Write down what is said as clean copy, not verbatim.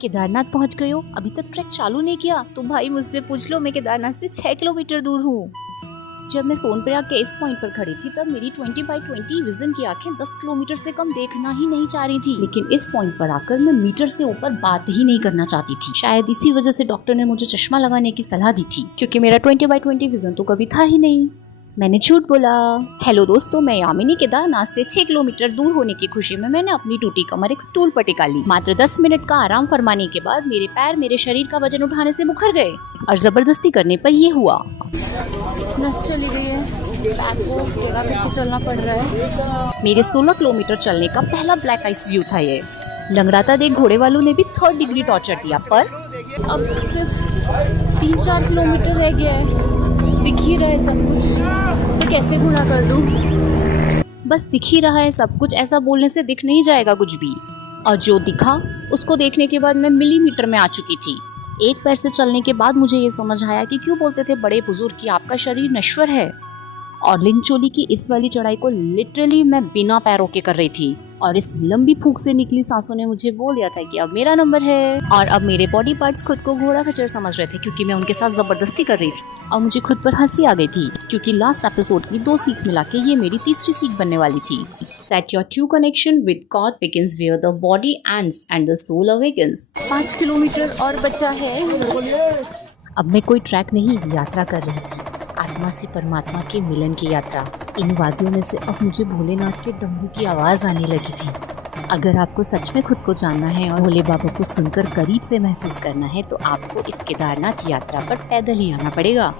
केदारनाथ पहुंच गए हो, अभी तक ट्रैक चालू नहीं किया? तो भाई मुझसे पूछ लो, मैं केदारनाथ से 6 किलोमीटर दूर हूँ। जब मैं सोनप्रयाग के इस पॉइंट पर खड़ी थी तब मेरी 20/20 विजन की आंखें 10 किलोमीटर से कम देखना ही नहीं चाह रही थी, लेकिन इस पॉइंट पर आकर मैं मीटर से ऊपर बात ही नहीं करना चाहती थी। शायद इसी वजह से डॉक्टर ने मुझे चश्मा लगाने की सलाह दी थी, क्योंकि मेरा 20/20 विजन तो कभी था ही नहीं। मैंने झूठ बोला। हेलो दोस्तों, मैं यामिनी केदारनाथ से 6 किलोमीटर दूर होने की खुशी में मैंने अपनी टूटी कमर एक स्टूल पर टिका ली। मात्र 10 मिनट का आराम फरमाने के बाद मेरे पैर मेरे शरीर का वजन उठाने से मुकर गए और जबरदस्ती करने पर ये हुआ। नस चली गई है, पैर को टेढ़ा करके चलना पड़ रहा है। मेरे 16 किलोमीटर चलने का पहला ब्लैक आइस व्यू था ये। लंगड़ाता देख घोड़े वालों ने भी 3rd डिग्री टॉर्चर दिया, पर अब सिर्फ 3-4 किलोमीटर रह गया है। दिख ही रहा है सब कुछ, तो कैसे गुणा कर दूं? बस दिख ही रहा है सब कुछ, ऐसा बोलने से दिख नहीं जाएगा कुछ भी। और जो दिखा उसको देखने के बाद मैं मिलीमीटर में आ चुकी थी। एक पैर से चलने के बाद मुझे ये समझ आया कि क्यों बोलते थे बड़े बुजुर्ग कि आपका शरीर नश्वर है। और लिंचोली की इस वाली चढ़ाई को लिटरली मैं बिना पैरों के कर रही थी, और इस लंबी फूंक से निकली सांसों ने मुझे बोल दिया था कि अब मेरा नंबर है। और अब मेरे बॉडी पार्ट्स खुद को घोड़ा खच्चर समझ रहे थे, क्योंकि मैं उनके साथ जबरदस्ती कर रही थी। और मुझे खुद पर हंसी आ गई थी, क्योंकि लास्ट एपिसोड की 2 सीख मिला के ये मेरी तीसरी सीख बनने वाली थी। That your true connection with God begins where the body ends and the soul awakens. 5 kilometre और बचा है। अब मैं कोई ट्रैक नहीं, यात्रा कर रही थी, आत्मा से परमात्मा के मिलन की यात्रा। इन वादियों में से अब मुझे भोलेनाथ के डमरू की आवाज़ आने लगी थी। अगर आपको सच में खुद को जानना है और भोले बाबा को सुनकर करीब से महसूस करना है तो आपको इस केदारनाथ यात्रा पर पैदल ही आना पड़ेगा।